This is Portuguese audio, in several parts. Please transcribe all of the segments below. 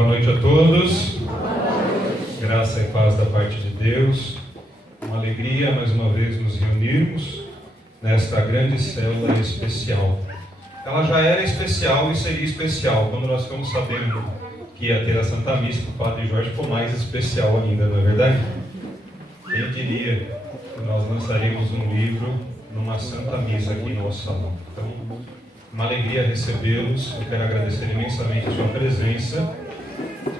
Boa noite a todos. Graça e paz da parte de Deus. Uma alegria mais uma vez nos reunirmos nesta grande célula especial. Ela já era especial e seria especial. Quando nós ficamos sabendo que ia ter a Santa Missa, o Padre Jorge ficou mais especial ainda, não é verdade? Quem diria que nós lançaríamos um livro numa Santa Missa aqui no nosso salão? Então, uma alegria recebê-los. Eu quero agradecer imensamente a sua presença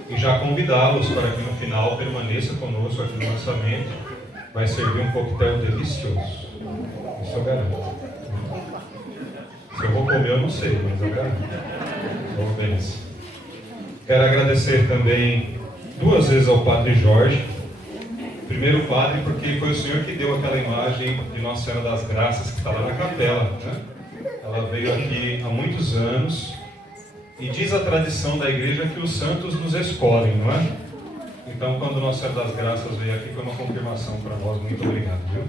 e já convidá-los para que no final permaneça conosco aqui no lançamento. Vai servir um coquetel delicioso. Isso eu garanto. Se eu vou comer eu não sei, mas eu garanto. Vamos ver isso. Quero agradecer também duas vezes ao Padre Jorge. Primeiro Padre, porque foi o senhor que deu aquela imagem de Nossa Senhora das Graças que está lá na capela, né? Ela veio aqui há muitos anos e diz a tradição da igreja que os santos nos escolhem, não é? Então, quando Nossa Senhora das Graças veio aqui, foi uma confirmação para nós. Muito obrigado, viu?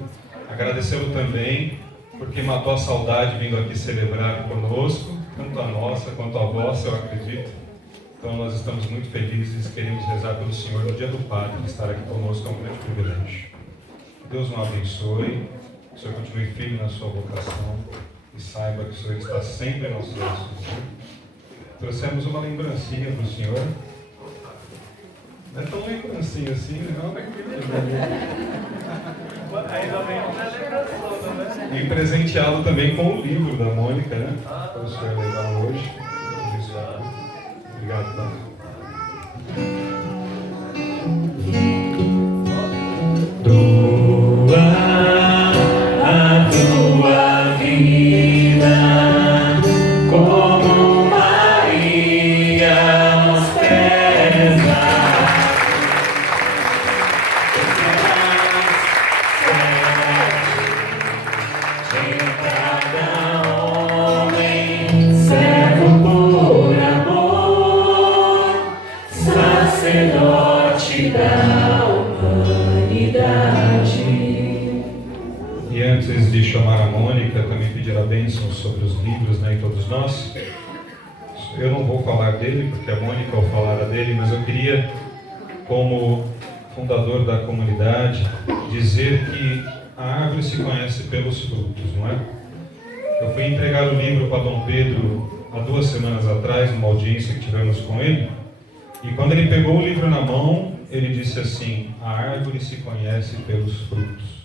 Agradecê-lo também, porque matou a saudade vindo aqui celebrar conosco, tanto a nossa quanto a vossa, eu acredito. Então, nós estamos muito felizes, queremos rezar pelo Senhor no dia do Padre, estar aqui conosco é um grande privilégio. Deus nos abençoe, que o Senhor continue firme na sua vocação e saiba que o Senhor está sempre em nossos braços. Trouxemos uma lembrancinha para o Senhor. Não é tão lembrancinha assim, não, né? E presenteá-lo também com o livro da Mônica, né? Para o senhor levar hoje. Obrigado, tá? Doa a tua vida como Maria nos pesa. De cada homem, servo por amor, sacerdote da humanidade. E antes de chamar a Mônica, também pedir a bênção sobre os livros, né, e todos nós. Eu não vou falar dele, porque a Mônica vai falar dele, mas eu queria, como fundador da comunidade, dizer que a árvore se conhece pelos frutos, não é? Eu fui entregar o livro para Dom Pedro há 2 semanas atrás, numa audiência que tivemos com ele, e quando ele pegou o livro na mão, ele disse assim: a árvore se conhece pelos frutos.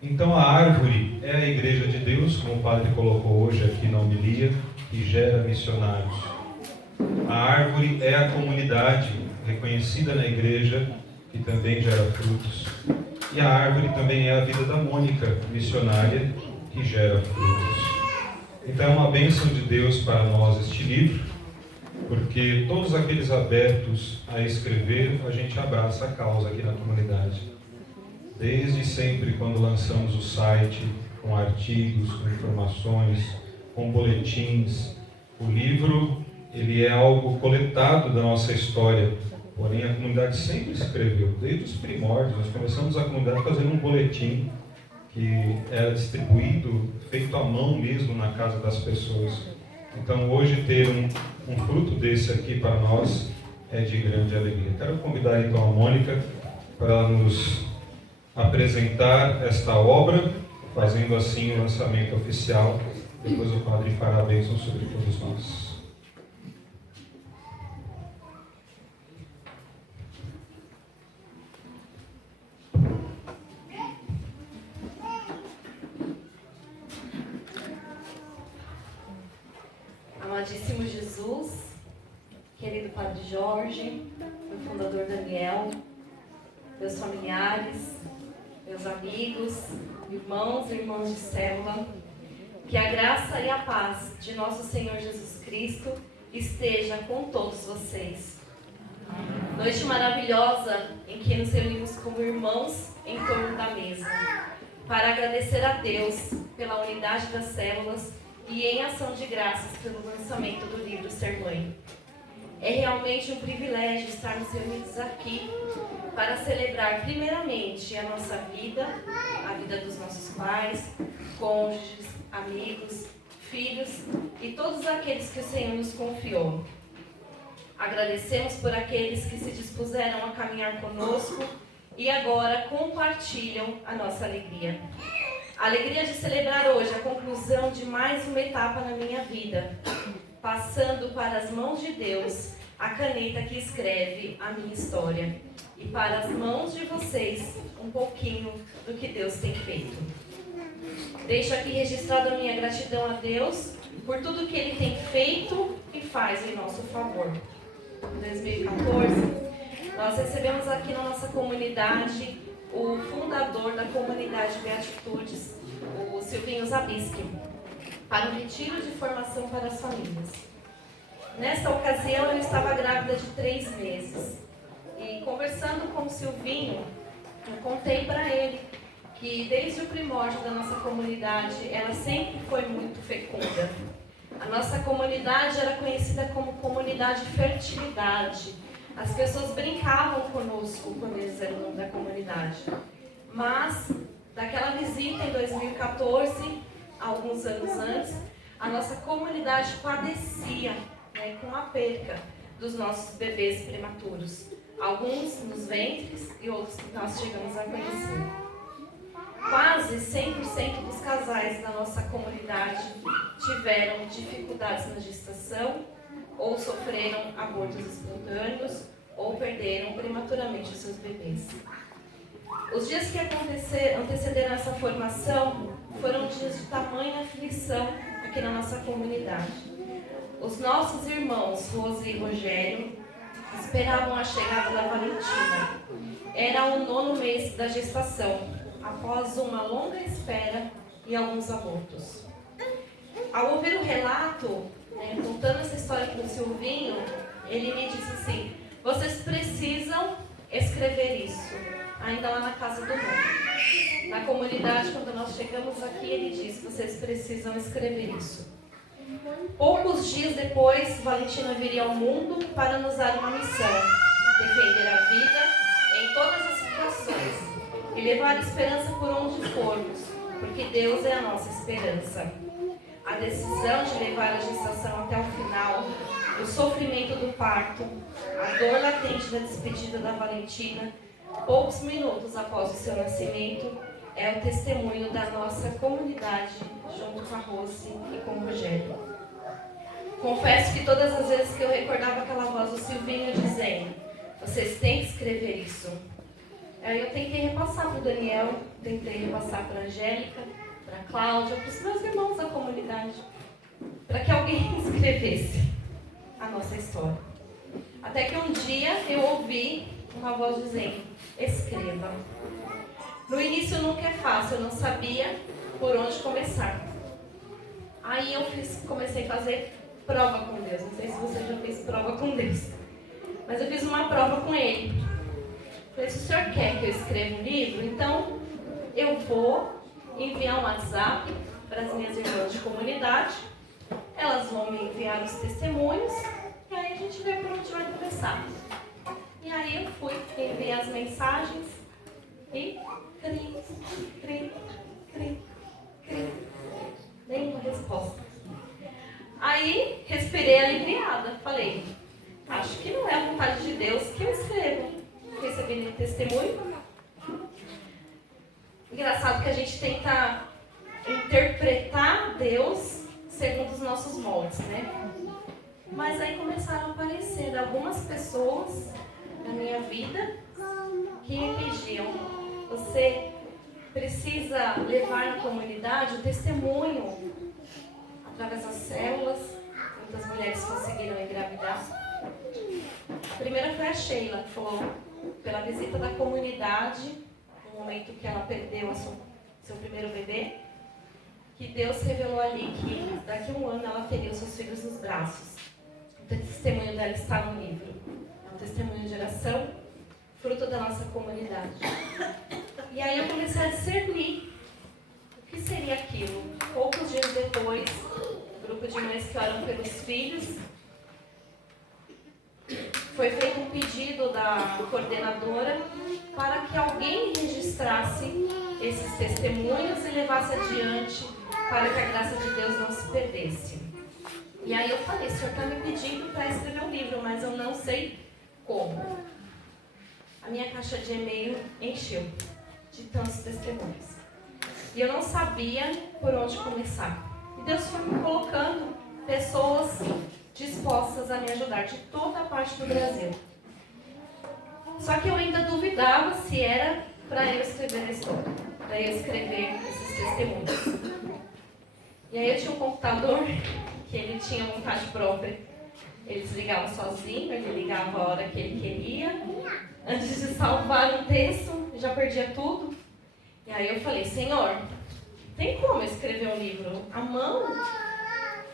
Então a árvore é a igreja de Deus, como o padre colocou hoje aqui na homilia, que gera missionários. A árvore é a comunidade reconhecida na igreja, que também gera frutos. E a árvore também é a vida da Mônica, missionária, que gera frutos. Então é uma bênção de Deus para nós este livro, porque todos aqueles abertos a escrever, a gente abraça a causa aqui na comunidade. Desde sempre, quando lançamos o site com artigos, com informações, com boletins, o livro ele é algo coletado da nossa história, porém a comunidade sempre escreveu, desde os primórdios. Nós começamos a comunidade fazendo um boletim que era distribuído, feito à mão mesmo na casa das pessoas. Então hoje ter um fruto desse aqui para nós é de grande alegria. Quero convidar então a Mônica para nos apresentar esta obra, fazendo assim o lançamento oficial. Depois o Padre fará a bênção sobre todos nós. Amadíssimo Jesus, querido Padre Jorge, meu fundador Daniel, meus familiares, meus amigos, irmãos e irmãs de célula, que a graça e a paz de nosso Senhor Jesus Cristo esteja com todos vocês. Noite maravilhosa em que nos reunimos como irmãos em torno da mesa, para agradecer a Deus pela unidade das células e em ação de graças pelo lançamento do livro Ser Mãe. É realmente um privilégio estarmos reunidos aqui para celebrar primeiramente a nossa vida, a vida dos nossos pais, cônjuges, amigos, filhos e todos aqueles que o Senhor nos confiou. Agradecemos por aqueles que se dispuseram a caminhar conosco e agora compartilham a nossa alegria. A alegria de celebrar hoje a conclusão de mais uma etapa na minha vida, passando para as mãos de Deus a caneta que escreve a minha história e para as mãos de vocês um pouquinho do que Deus tem feito. Deixo aqui registrado a minha gratidão a Deus por tudo que Ele tem feito e faz em nosso favor. Em 2014, nós recebemos aqui na nossa comunidade o fundador da comunidade Beatitudes, o Silvinho Zabisky, para um retiro de formação para as famílias. Nesta ocasião, eu estava grávida de 3 meses. E conversando com o Silvinho, eu contei para ele que desde o primórdio da nossa comunidade, ela sempre foi muito fecunda. A nossa comunidade era conhecida como comunidade fertilidade. As pessoas brincavam conosco quando eles eram da comunidade. Mas, daquela visita em 2014, alguns anos antes, a nossa comunidade padecia com a perca dos nossos bebês prematuros. Alguns nos ventres e outros que nós chegamos a conhecer. Quase 100% dos casais da nossa comunidade tiveram dificuldades na gestação, ou sofreram abortos espontâneos, ou perderam prematuramente os seus bebês. Os dias que antecederam essa formação foram dias de tamanha aflição aqui na nossa comunidade. Os nossos irmãos, Rose e Rogério, esperavam a chegada da Valentina. Era o 9º mês da gestação, após uma longa espera e alguns abortos. Ao ouvir o relato, contando essa história com o Silvinho, ele me disse assim: vocês precisam escrever isso, ainda lá na casa do mundo. Na comunidade, quando nós chegamos aqui, ele disse: vocês precisam escrever isso. Poucos dias depois, Valentina viria ao mundo para nos dar uma missão: defender a vida em todas as situações e levar esperança por onde formos, porque Deus é a nossa esperança. A decisão de levar a gestação até o final, o sofrimento do parto, a dor latente da despedida da Valentina, poucos minutos após o seu nascimento, é o testemunho da nossa comunidade, junto com a Rose e com o Rogério. Confesso que todas as vezes que eu recordava aquela voz do Silvinho dizendo: vocês têm que escrever isso. Aí eu tentei repassar para o Daniel, tentei repassar para a Angélica, para a Cláudia, para os meus irmãos da comunidade, para que alguém escrevesse a nossa história. Até que um dia eu ouvi uma voz dizendo: escreva. No início nunca é fácil, eu não sabia por onde começar. Aí eu comecei a fazer prova com Deus. Não sei se você já fez prova com Deus, mas eu fiz uma prova com Ele. Falei: se o senhor quer que eu escreva um livro, então eu vou enviar um WhatsApp para as minhas irmãs de comunidade. Elas vão me enviar os testemunhos e aí a gente vê por onde vai começar. E aí eu fui enviar as mensagens e cri. Nenhuma resposta. Aí respirei aliviada. Falei: acho que não é a vontade de Deus que eu escrevo. Recebi nenhum testemunho. Engraçado que a gente tenta interpretar Deus segundo os nossos moldes, né? Mas aí começaram a aparecer algumas pessoas na minha vida que me pediam: você precisa levar na comunidade o testemunho através das células. Muitas mulheres conseguiram engravidar. A primeira foi a Sheila, que falou, pela visita da comunidade, no momento que ela perdeu seu primeiro bebê, que Deus revelou ali que daqui a um ano ela teria os seus filhos nos braços. O testemunho dela está no livro. É um testemunho de oração, fruto da nossa comunidade. E aí eu comecei a discernir o que seria aquilo. Poucos dias depois, um grupo de mães que oram pelos filhos, foi feito um pedido da coordenadora para que alguém registrasse esses testemunhos e levasse adiante para que a graça de Deus não se perdesse. E aí eu falei, o senhor está me pedindo para escrever um livro, mas eu não sei como. A minha caixa de e-mail encheu de tantos testemunhos. E eu não sabia por onde começar. E Deus foi me colocando pessoas dispostas a me ajudar de toda a parte do Brasil. Só que eu ainda duvidava se era para eu escrever a história, para eu escrever esses testemunhos. E aí eu tinha um computador que ele tinha vontade própria. Ele desligava sozinho, ele ligava a hora que ele queria. Antes de salvar um texto, já perdia tudo. E aí eu falei, Senhor, tem como eu escrever um livro à mão?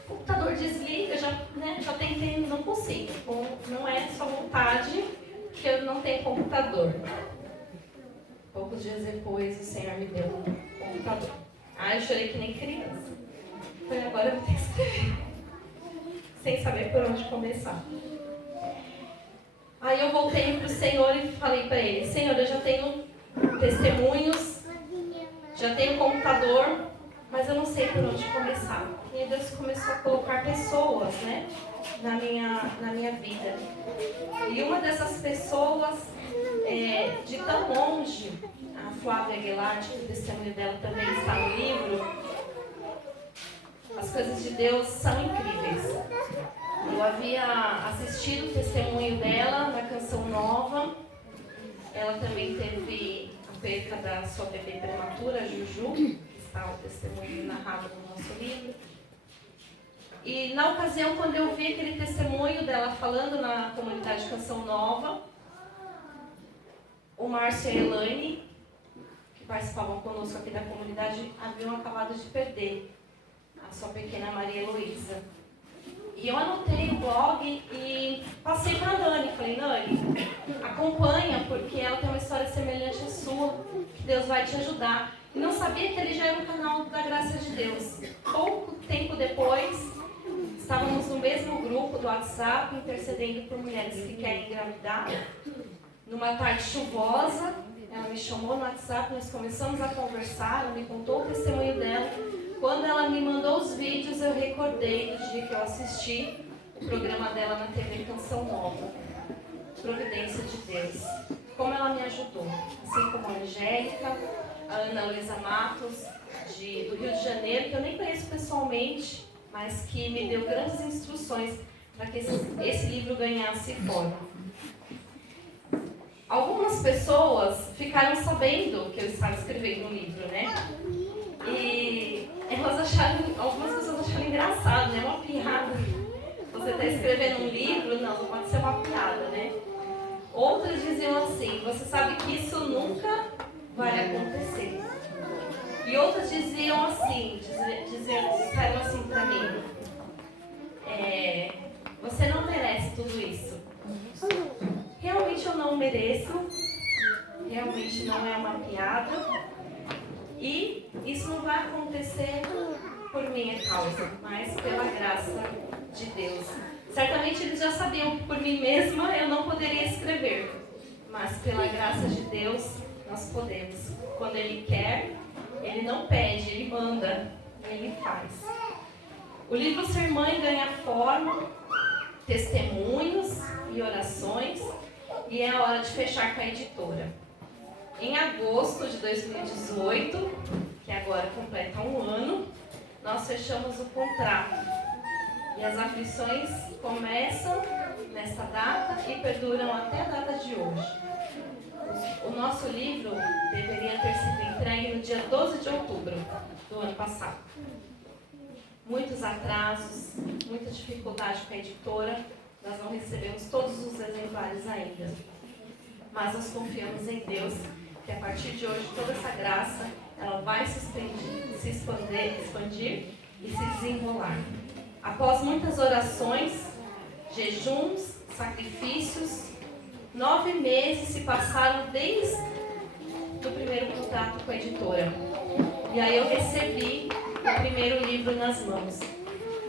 O computador desliga, já tentei, não consigo. Não é só vontade, que eu não tenho computador. Poucos dias depois, o Senhor me deu um computador. Eu chorei que nem criança. Falei, agora eu vou ter que escrever. Sem saber por onde começar. Aí eu voltei para o Senhor e falei para Ele, Senhor, eu já tenho testemunhos, já tenho computador, mas eu não sei por onde começar. E aí Deus começou a colocar pessoas, na minha vida. E uma dessas pessoas, de tão longe, a Flávia Aguilar, que o testemunho dela também está no livro. As coisas de Deus são incríveis. Eu havia assistido o testemunho dela na Canção Nova. Ela também teve a perca da sua bebê prematura, a Juju, que está o testemunho narrado no nosso livro. E na ocasião, quando eu vi aquele testemunho dela falando na comunidade Canção Nova, o Márcio e a Elaine, que participavam conosco aqui da comunidade, haviam acabado de perder a sua pequena Maria Heloísa. E eu anotei o blog e passei para a Nani. Falei, Nani, acompanha, porque ela tem uma história semelhante à sua, que Deus vai te ajudar. E não sabia que ele já era um canal da graça de Deus. Pouco tempo depois, estávamos no mesmo grupo do WhatsApp, intercedendo por mulheres que querem engravidar. Numa tarde chuvosa, ela me chamou no WhatsApp, nós começamos a conversar, ela me contou o testemunho dela. Quando ela me mandou os vídeos, eu recordei do dia que eu assisti o programa dela na TV Canção Nova, Providência de Deus. Como ela me ajudou, assim como a Angélica, a Ana Luísa Matos, do Rio de Janeiro, que eu nem conheço pessoalmente, mas que me deu grandes instruções para que esse livro ganhasse forma. Algumas pessoas ficaram sabendo que eu estava escrevendo um livro, E algumas pessoas acharam engraçado, uma piada. Você está escrevendo um livro? Não pode ser uma piada, Outras diziam assim, você sabe que isso nunca vai acontecer. E outras diziam assim, disseram assim para mim, você não merece tudo isso. Realmente eu não mereço, realmente não é uma piada. E isso não vai acontecer por minha causa, mas pela graça de Deus. Certamente eles já sabiam que por mim mesma eu não poderia escrever, mas pela graça de Deus nós podemos. Quando Ele quer, Ele não pede, Ele manda, Ele faz. O livro Ser Mãe ganha forma, testemunhos e orações, e é a hora de fechar com a editora. Em agosto de 2018, que agora completa um ano, nós fechamos o contrato. E as aflições começam nesta data e perduram até a data de hoje. O nosso livro deveria ter sido entregue no dia 12 de outubro do ano passado. Muitos atrasos, muita dificuldade com a editora, nós não recebemos todos os exemplares ainda. Mas nós confiamos em Deus, que a partir de hoje toda essa graça ela vai se expandir e se desenrolar. Após muitas orações, jejuns, sacrifícios, 9 meses se passaram desde o primeiro contato com a editora. E aí eu recebi o primeiro livro nas mãos.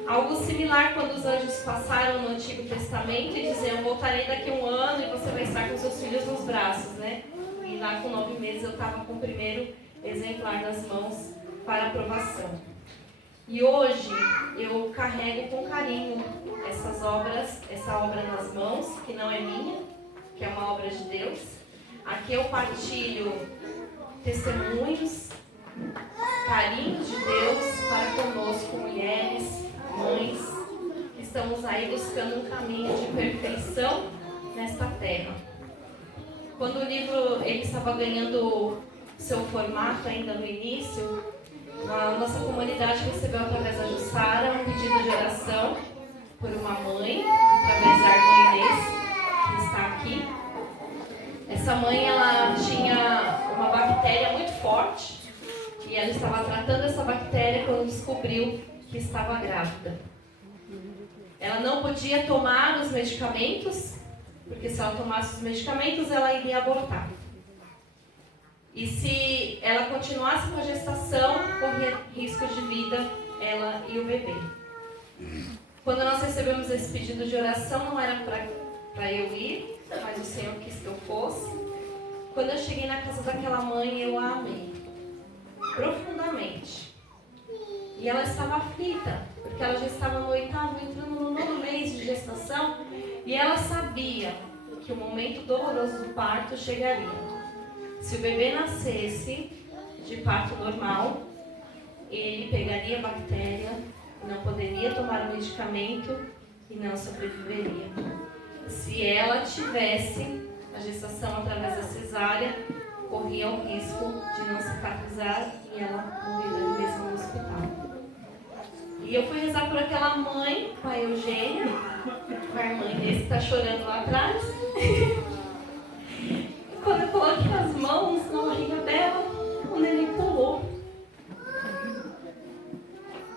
Algo similar quando os anjos passaram no Antigo Testamento e diziam, voltarei daqui a um ano e você vai estar com seus filhos nos braços, E lá com 9 meses eu estava com o primeiro exemplar nas mãos para aprovação. E hoje eu carrego com carinho essa obra nas mãos, que não é minha, que é uma obra de Deus. Aqui eu partilho testemunhos, carinhos de Deus para conosco, mulheres, mães, que estamos aí buscando um caminho de perfeição nesta terra. Quando o livro ele estava ganhando seu formato ainda no início, a nossa comunidade recebeu através da Jussara um pedido de oração por uma mãe, através da irmã Inês, que está aqui. Essa mãe ela tinha uma bactéria muito forte e ela estava tratando essa bactéria quando descobriu que estava grávida. Ela não podia tomar os medicamentos, porque se ela tomasse os medicamentos ela iria abortar. E se ela continuasse com a gestação, corria risco de vida, ela e o bebê. Quando nós recebemos esse pedido de oração, não era para eu ir, mas o Senhor quis que eu fosse. Quando eu cheguei na casa daquela mãe, eu a amei profundamente. E ela estava aflita, porque ela já estava no 8º, entrando no 9º mês de gestação, e ela sabia que o momento doloroso do parto chegaria. Se o bebê nascesse de parto normal, ele pegaria a bactéria, não poderia tomar o medicamento e não sobreviveria. Se ela tivesse a gestação através da cesárea, corria o risco de não cicatrizar e ela morreria mesmo no hospital. E eu fui rezar por aquela mãe, com a Eugênia, com a irmã Inês que está chorando lá atrás. Quando eu coloquei as mãos na barriga dela, o neném pulou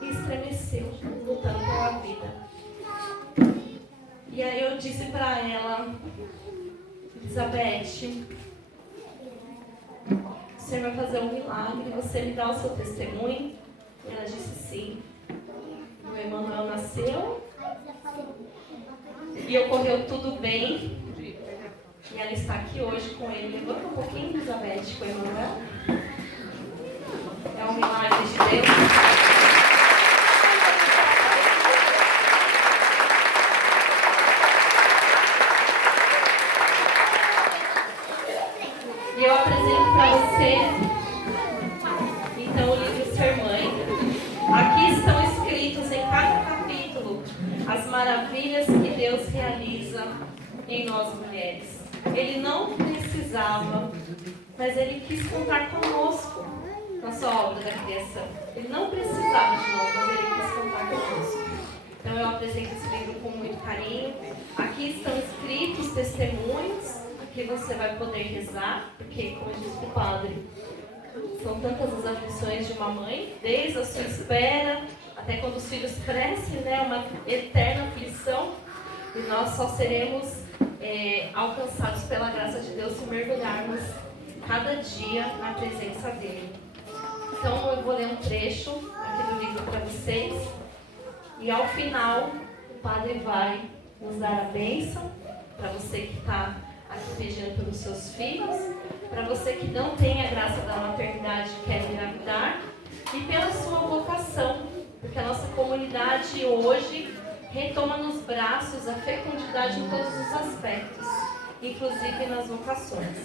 e estremeceu, lutando pela vida. E aí eu disse para ela, Elizabeth, o Senhor vai fazer um milagre, você me dá o seu testemunho? E ela disse sim. O Emanuel nasceu e ocorreu tudo bem. E ela está aqui hoje com ele. Levanta um pouquinho, Elizabeth, com o Emanuel. É um milagre de Deus. E eu apresento para você, então, o livro Ser Mãe. Aqui estão escritos em cada capítulo as maravilhas que Deus realiza em nós mulheres. Ele não precisava, mas Ele quis contar conosco na sua obra da criação. Ele não precisava de nós, mas Ele quis contar conosco. Então eu apresento esse livro com muito carinho. Aqui estão escritos testemunhos que você vai poder rezar, porque, como disse o padre, são tantas as aflições de uma mãe, desde a sua espera até quando os filhos crescem, né? Uma eterna aflição. E nós só seremos alcançados pela graça de Deus se mergulharmos cada dia na presença dele. Então eu vou ler um trecho aqui do livro para vocês e ao final o padre vai nos dar a bênção para você que está aqui pedindo pelos seus filhos, para você que não tem a graça da maternidade e quer engravidar, e pela sua vocação, porque a nossa comunidade hoje retoma nos braços a fecundidade em todos os aspectos, inclusive nas vocações.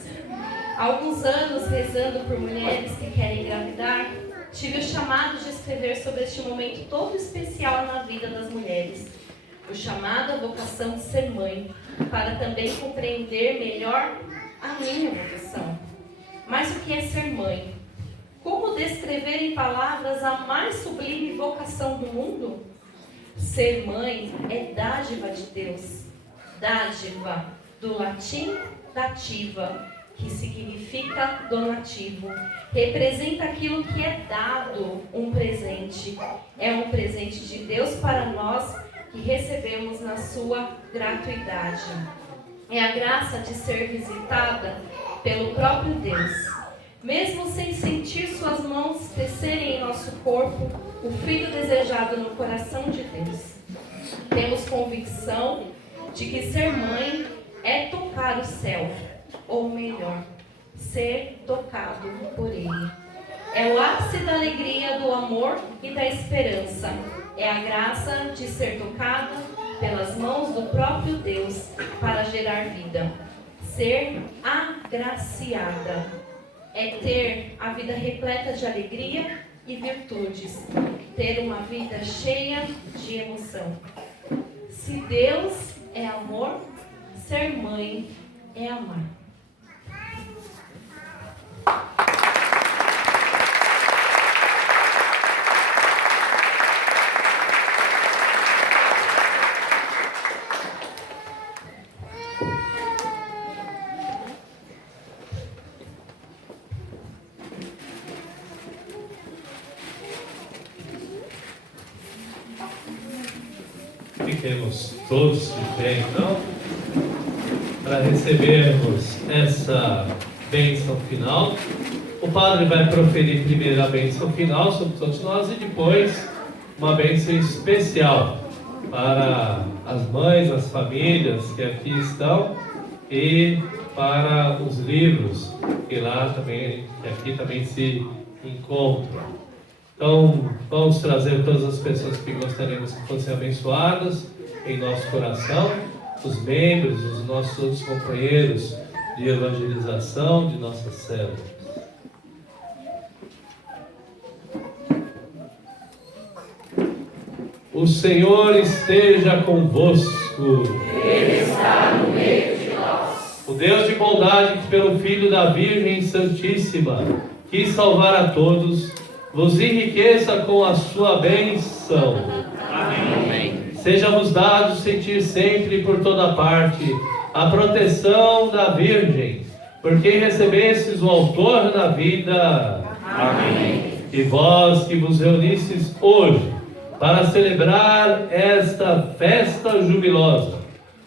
Há alguns anos, rezando por mulheres que querem engravidar, tive o chamado de escrever sobre este momento todo especial na vida das mulheres. O chamado à vocação de ser mãe, para também compreender melhor a minha vocação. Mas o que é ser mãe? Como descrever em palavras a mais sublime vocação do mundo? Ser mãe é dádiva de Deus. Dádiva, do latim dativa, que significa donativo. Representa aquilo que é dado, um presente. É um presente de Deus para nós que recebemos na sua gratuidade. É a graça de ser visitada pelo próprio Deus. Mesmo sem sentir suas mãos tecerem em nosso corpo o filho desejado no coração de Deus. Temos convicção de que ser mãe é tocar o céu, ou melhor, ser tocado por Ele. É o ápice da alegria, do amor e da esperança. É a graça de ser tocada pelas mãos do próprio Deus para gerar vida. Ser agraciada é ter a vida repleta de alegria e virtudes. Ter uma vida cheia de emoção. Se Deus é amor, ser mãe é amar. Fiquemos todos de pé, então, para recebermos essa bênção final. O Padre vai proferir primeiro a bênção final sobre todos nós e depois uma bênção especial para as mães, as famílias que aqui estão e para os livros que aqui também se encontram. Então, vamos trazer todas as pessoas que gostaríamos que fossem abençoadas em nosso coração, os membros, os nossos outros companheiros de evangelização de nossas células. O Senhor esteja convosco. Ele está no meio de nós. O Deus de bondade, que pelo Filho da Virgem Santíssima quis salvar a todos, vos enriqueça com a sua bênção. Amém. Seja-vos dado sentir sempre e por toda parte a proteção da Virgem, por quem recebestes o autor da vida. Amém. E vós que vos reunistes hoje para celebrar esta festa jubilosa,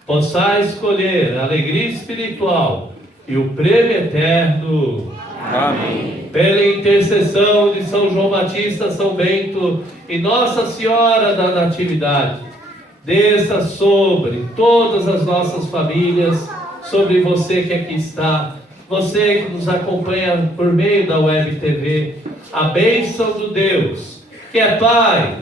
possais escolher a alegria espiritual e o prêmio eterno. Amém. Pela intercessão de São João Batista, São Bento e Nossa Senhora da Natividade, desça sobre todas as nossas famílias, sobre você que aqui está, você que nos acompanha por meio da Web TV, a bênção do Deus, que é Pai,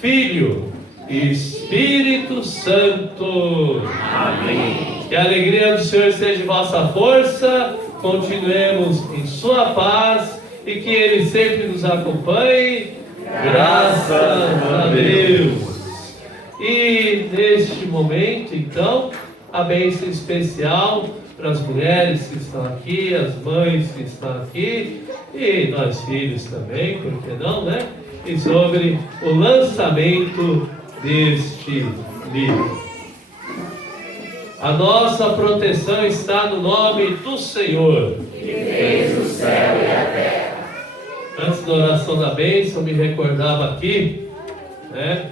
Filho e Espírito Santo. Amém. Que a alegria do Senhor seja vossa força. Continuemos em sua paz e que Ele sempre nos acompanhe. Graças a Deus. E neste momento, então, a bênção especial para as mulheres que estão aqui, as mães que estão aqui e nós filhos também, por que não, né? E sobre o lançamento deste livro. A nossa proteção está no nome do Senhor, Que fez o céu e a terra. Antes da oração da bênção, me recordava aqui, né,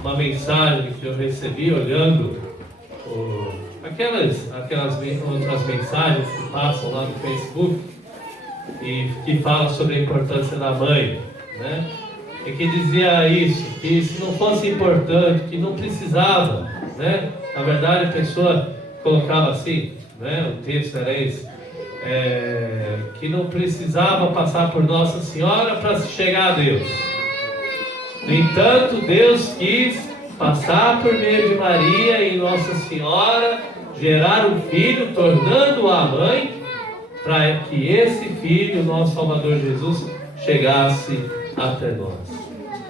uma mensagem que eu recebi olhando aquelas outras mensagens que passam lá no Facebook e que falam sobre a importância da mãe, né? E que dizia isso, que se não fosse importante, que não precisava, né? Na verdade a pessoa colocava assim, né? O texto era esse, que não precisava passar por Nossa Senhora para chegar a Deus. No entanto, Deus quis passar por meio de Maria e Nossa Senhora, gerar um filho, tornando-o a mãe, para que esse filho, nosso Salvador Jesus, chegasse até nós.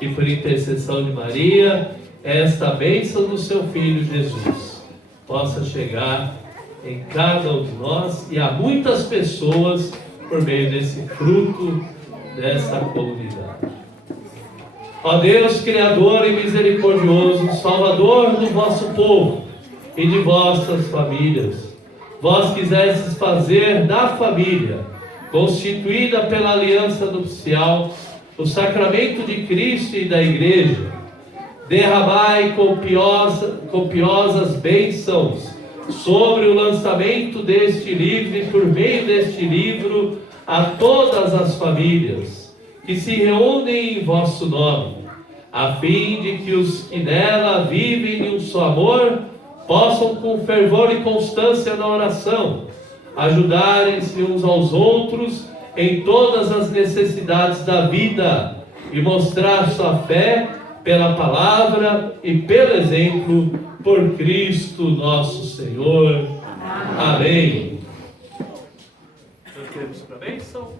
E por intercessão de Maria, esta bênção do seu Filho Jesus possa chegar em cada um de nós e a muitas pessoas por meio desse fruto dessa comunidade. Ó Deus, Criador e misericordioso, Salvador do vosso povo e de vossas famílias, vós quisestes fazer da família, constituída pela aliança nupcial, o sacramento de Cristo e da Igreja. Derramai copiosas bênçãos sobre o lançamento deste livro e por meio deste livro a todas as famílias que se reúnem em vosso nome, a fim de que os que nela vivem em um só amor possam com fervor e constância na oração ajudarem-se uns aos outros em todas as necessidades da vida e mostrar sua fé pela palavra e pelo exemplo por Cristo nosso Senhor. Amém. Nós queremos para a bênção.